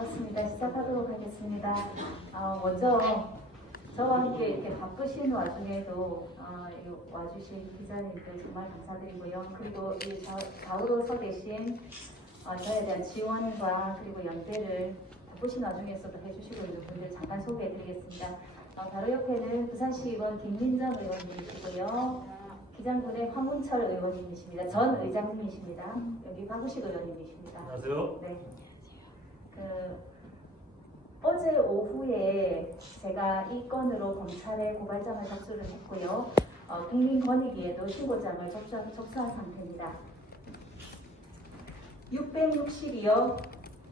반갑습니다. 시작하도록 하겠습니다. 먼저 저와 함께 이렇게 바쁘신 와중에도 와주신 기자님들 정말 감사드리고요. 그리고 이 좌우로 서 계신 저에 대한 지원과 그리고 연대를 바쁘신 와중에서도 해주시고 있는 분들 잠깐 소개해드리겠습니다. 바로 옆에는 부산시의원 김민정 의원님이시고요. 기장군의 황운철 의원님이십니다. 전 의장님이십니다. 여기 박우식 의원님이십니다. 안녕하세요. 네. 어제 오후에 제가 이 건으로 검찰에 고발장을 접수를 했고요. 국민권익위에도 신고장을 접수한 상태입니다. 662억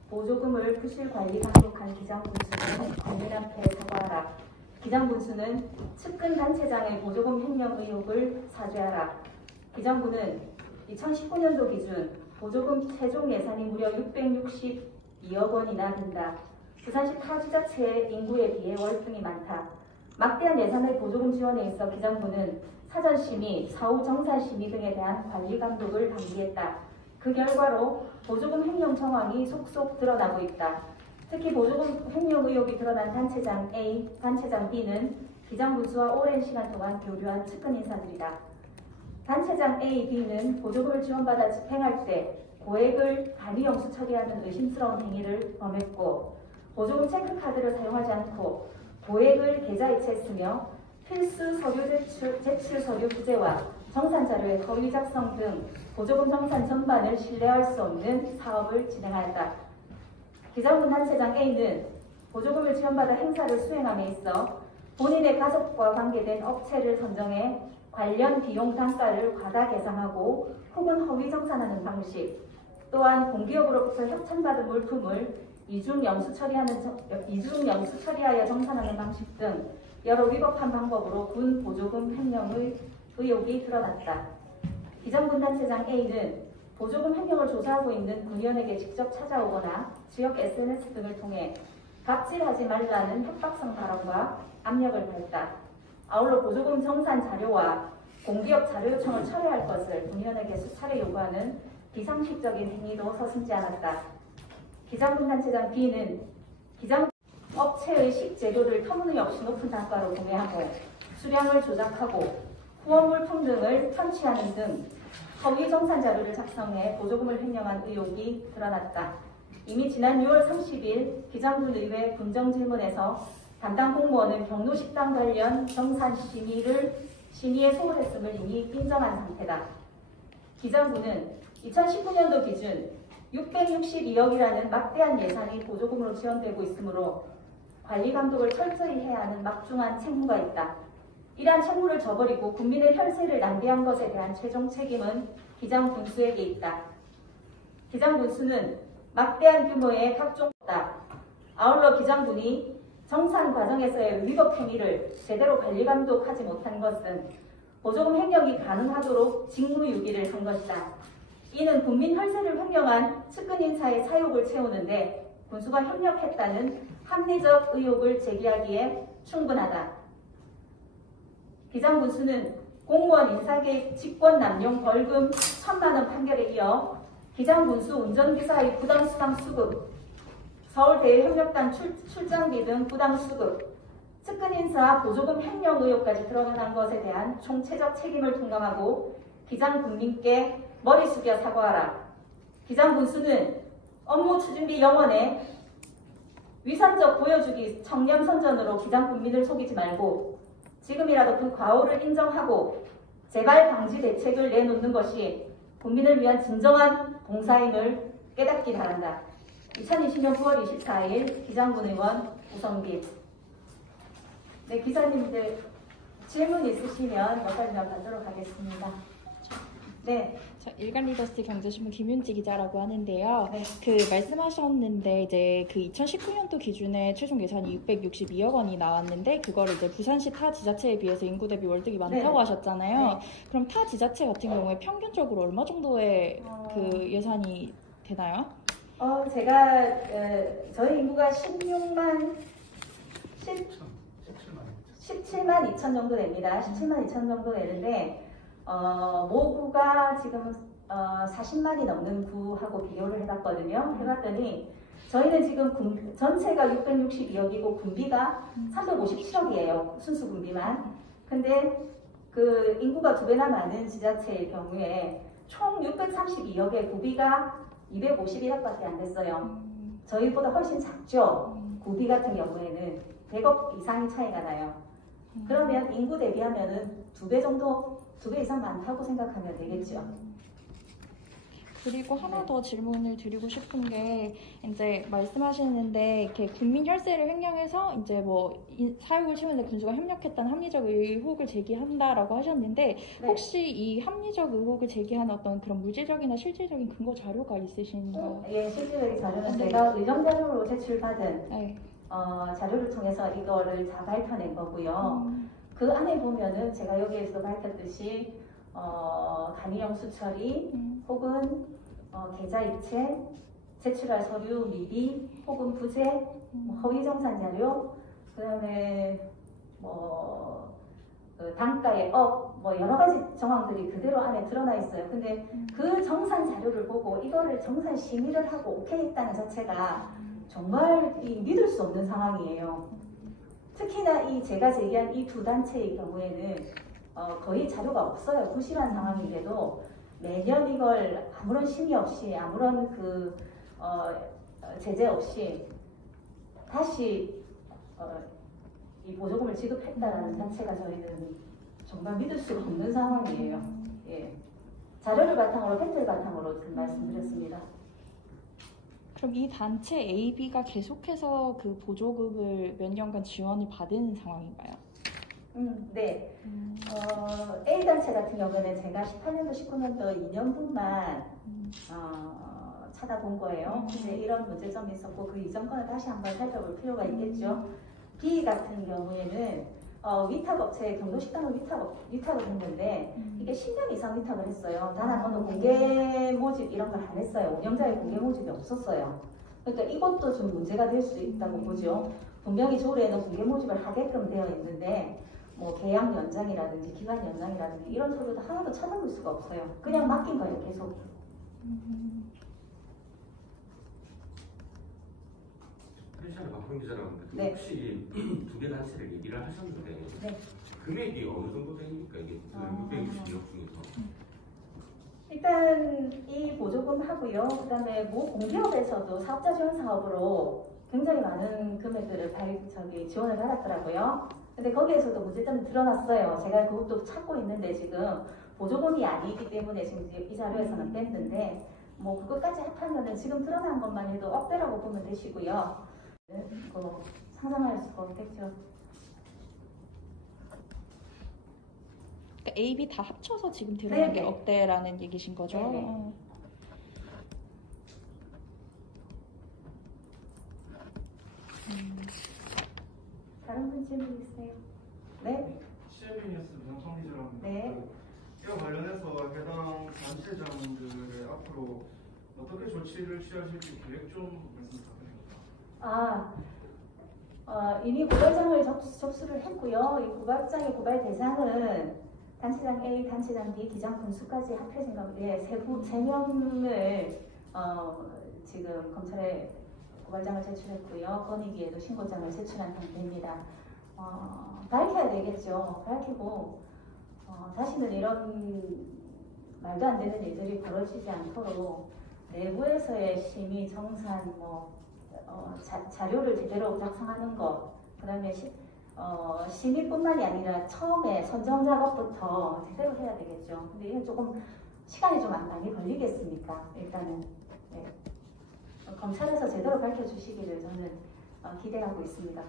보조금을 부실관리 감독한 기장군수는 국민 앞에 사과하라. 기장군수는 측근 단체장의 보조금 횡령 의혹을 사죄하라. 기장군은 2019년도 기준 보조금 최종 예산이 무려 662억 원이나 된다. 부산시 타 지자체의 인구에 비해 월등히 많다. 막대한 예산의 보조금 지원에 있어 기장군은 사전심의, 사후 정산심의 등에 대한 관리 감독을 방기했다. 그 결과로 보조금 횡령 정황이 속속 드러나고 있다. 특히 보조금 횡령 의혹이 드러난 단체장 A, 단체장 B는 기장군수와 오랜 시간 동안 교류한 측근 인사들이다. 단체장 A, B는 보조금을 지원받아 집행할 때 고액을 단위 영수 처리하는 의심스러운 행위를 범했고 보조금 체크카드를 사용하지 않고 고액을 계좌 이체했으며 필수 서류 제출 서류 부재와 정산 자료의 허위 작성 등 보조금 정산 전반을 신뢰할 수 없는 사업을 진행하였다. 기장군 단체장 A는 보조금을 지원받아 행사를 수행함에 있어 본인의 가족과 관계된 업체를 선정해 관련 비용 단가를 과다 계상하고 혹은 허위 정산하는 방식, 또한 공기업으로부터 협찬받은 물품을 이중 영수 처리하여 정산하는 방식 등 여러 위법한 방법으로 군 보조금 횡령의 의혹이 드러났다. 기장군 단체장 A는 보조금 횡령을 조사하고 있는 군의원에게 직접 찾아오거나 지역 SNS 등을 통해 갑질하지 말라는 협박성 발언과 압력을 가했다. 아울러 보조금 정산 자료와 공기업 자료 요청을 철회할 것을 군의원에게 수차례 요구하는 비상식적인 행위도 서슴지 않았다. 기장군 단체장 B는 업체의 식재료를 터무니없이 높은 단가로 구매하고 수량을 조작하고 후원 물품 등을 편취하는 등 허위 정산 자료를 작성해 보조금을 횡령한 의혹이 드러났다. 이미 지난 6월 30일 기장군 의회 군정질문에서 담당 공무원은 경로식당 관련 정산 심의에 소홀했음을 이미 인정한 상태다. 기장군은 2019년도 기준 662억이라는 막대한 예산이 보조금으로 지원되고 있으므로 관리 감독을 철저히 해야 하는 막중한 책무가 있다. 이러한 책무를 저버리고 국민의 혈세를 낭비한 것에 대한 최종 책임은 기장군수에게 있다. 기장군수는 막대한 규모의 각종 아울러 기장군이 정산 과정에서의 위법 행위를 제대로 관리 감독하지 못한 것은 보조금 횡령이 가능하도록 직무유기를 한 것이다. 이는 국민 혈세를 횡령한 측근 인사의 사욕을 채우는데 군수가 협력했다는 합리적 의혹을 제기하기에 충분하다. 기장군수는 공무원 인사개입 직권 남용 벌금 1,000만 원 판결에 이어 기장군수 운전기사의 부당수당 수급, 서울대외협력단 출장비 등 부당수급, 측근 인사 보조금 횡령 의혹까지 드러난 것에 대한 총체적 책임을 통감하고 기장군민께 머리 숙여 사과하라. 기장군수는 업무 추진비 영원에 위선적 보여주기 청렴선전으로 기장군민을 속이지 말고 지금이라도 그 과오를 인정하고 재발 방지 대책을 내놓는 것이 국민을 위한 진정한 봉사임을 깨닫기 바란다. 2020년 9월 24일 기장군 의원 우성빈. 네, 기자님들 질문 있으시면 몇 가지만 받도록 하겠습니다. 네. 저 일간리더스 경제신문 김윤지 기자라고 하는데요. 네. 말씀하셨는데 이제 그 2019년도 기준에 최종 예산이 662억 원이 나왔는데 그걸 이제 부산시 타 지자체에 비해서 인구 대비 월등히 많다고 네. 하셨잖아요. 네. 그럼 타 지자체 같은 경우에 평균적으로 얼마 정도의 그 예산이 되나요? 제가 저희 인구가 17만 2천 정도 됩니다. 17만 2천 정도 되는데 모구가 지금 40만이 넘는 구하고 비교를 해봤거든요. 해봤더니 저희는 지금 전체가 662억이고 군비가 357억이에요. 순수 군비만. 근데 그 인구가 2배나 많은 지자체의 경우에 총 632억의 구비가 251억밖에 안 됐어요. 저희보다 훨씬 작죠. 구비 같은 경우에는 100억 이상의 차이가 나요. 그러면 인구 대비하면은 2배 정도, 2배 이상 많다고 생각하면 되겠죠. 그리고 하나 더 질문을 드리고 싶은 게 이제 말씀하시는데 이렇게 국민 혈세를 횡령해서 이제 뭐 사육을 치면서 군수가 협력했다는 합리적 의혹을 제기한다라고 하셨는데 네. 혹시 이 합리적 의혹을 제기한 어떤 그런 물질적이나 실질적인 근거 자료가 있으신가요? 예, 실질적인 자료는 네. 제가 의정 자료로 제출받은 네. 자료를 통해서 이거를 다 밝혀낸 거고요. 그 안에 보면은 제가 여기에서 밝혔듯이 간이용 수처리 혹은 계좌이체, 제출할 서류 미비 혹은 부재, 허위정산 자료, 그다음에 그 단가의 여러 가지 정황들이 그대로 안에 드러나 있어요. 근데 그 정산 자료를 보고 이거를 정산 심의를 하고 오케이 했다는 자체가 정말 믿을 수 없는 상황이에요. 특히나 제가 제기한 이 두 단체의 경우에는 거의 자료가 없어요. 부실한 상황인데도 매년 이걸 아무런 심의 없이 아무런 제재 없이 다시 이 보조금을 지급했다는 자체가 저희는 정말 믿을 수가 없는 상황이에요. 예. 자료를 바탕으로 팩트를 바탕으로 말씀드렸습니다. 그럼 이 단체 AB가 계속해서 그 보조금을 몇 년간 지원을 받은 상황인가요? 네. A단체 같은 경우는 제가 18년도, 19년도 2년분만 찾아본 거예요. 근데 이런 문제점이 있었고 그 이전 거는 다시 한번 살펴볼 필요가 있겠죠. B 같은 경우에는 위탁업체, 경도식당을 위탁을 했는데 이게 10년 이상 위탁을 했어요. 단 한 번도 공개 모집 이런 걸 안 했어요. 운영자의 공개 모집이 없었어요. 그러니까 이것도 좀 문제가 될 수 있다고 보죠. 분명히 조례에는 공개 모집을 하게끔 되어 있는데 뭐 계약 연장이라든지 기간 연장이라든지 이런 서류도 하나도 찾아볼 수가 없어요. 그냥 맡긴 거예요, 계속. 펜션의 박홍 기자라고 합니다. 네. 혹시 두 개 단체를 얘기를 하셨는데 네. 금액이 어느 정도 됩니까? 이게 662억 중에서? 일단 이 보조금 하고요. 그다음에 모 공기업에서도 사업자 지원 사업으로 굉장히 많은 금액들을 지원을 받았더라고요. 근데 거기에서도 문제점이 드러났어요. 제가 그것도 찾고 있는데 지금 보조금이 아니기 때문에 지금 이 자료에서는 뺐는데 뭐 그것까지 합하면은 지금 드러난 것만 해도 억대라고 보면 되시고요. 그거 상상할 수가 없겠죠. 그러니까 A, B 다 합쳐서 지금 드러난 게 네네. 억대라는 얘기신 거죠? 네네. 다른 분 질문 있으세요? 네? CMB 뉴스 문성기 기자랍니다. 네. 이와 관련해서 해당 단체장들의 앞으로 어떻게 조치를 취하실지 계획 좀 말씀 부탁드립니다. 이미 고발장을 접수를 했고요. 이 고발장의 고발 대상은 단체장 A, 단체장 B, 기장 군수까지 합해진 건데 세 명을 지금 검찰에 고발장을 제출했고요. 건의기에도 신고장을 제출한 상태입니다. 밝혀야 되겠죠. 밝히고 다시는 이런 말도 안 되는 일들이 벌어지지 않도록 내부에서의 심의, 정산, 자료를 제대로 작성하는 것, 그 다음에 심의뿐만이 아니라 처음에 선정 작업부터 제대로 해야 되겠죠. 근데 이건 조금 시간이 좀 많이 걸리겠습니까? 일단은 네. 검찰에서 제대로 밝혀주시기를 저는 기대하고 있습니다.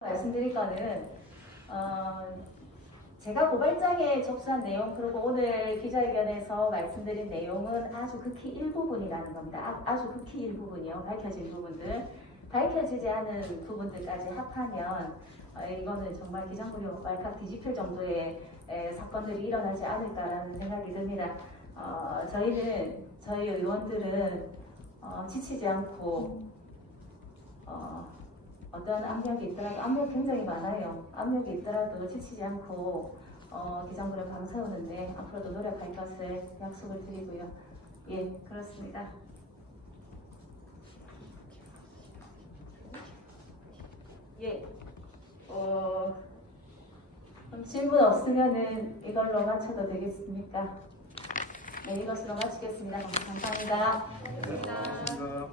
말씀드릴 거는 제가 고발장에 접수한 내용 그리고 오늘 기자회견에서 말씀드린 내용은 아주 극히 일부분이라는 겁니다. 아주 극히 일부분이요. 밝혀진 부분들. 밝혀지지 않은 부분들까지 합하면 이거는 정말 기장군용 발칵 뒤집힐 정도의 사건들이 일어나지 않을까라는 생각이 듭니다. 저희 의원들은 지치지 않고 어떤 어떤 압력이 있더라도 압력 굉장히 많아요. 압력이 있더라도 지치지 않고 비정부를 감세우는데 앞으로도 노력할 것을 약속을 드리고요. 예, 그렇습니다. 예, 그럼 질문 없으면은 이걸로 마쳐도 되겠습니까? 네, 이것으로 마치겠습니다. 감사합니다. 감사합니다.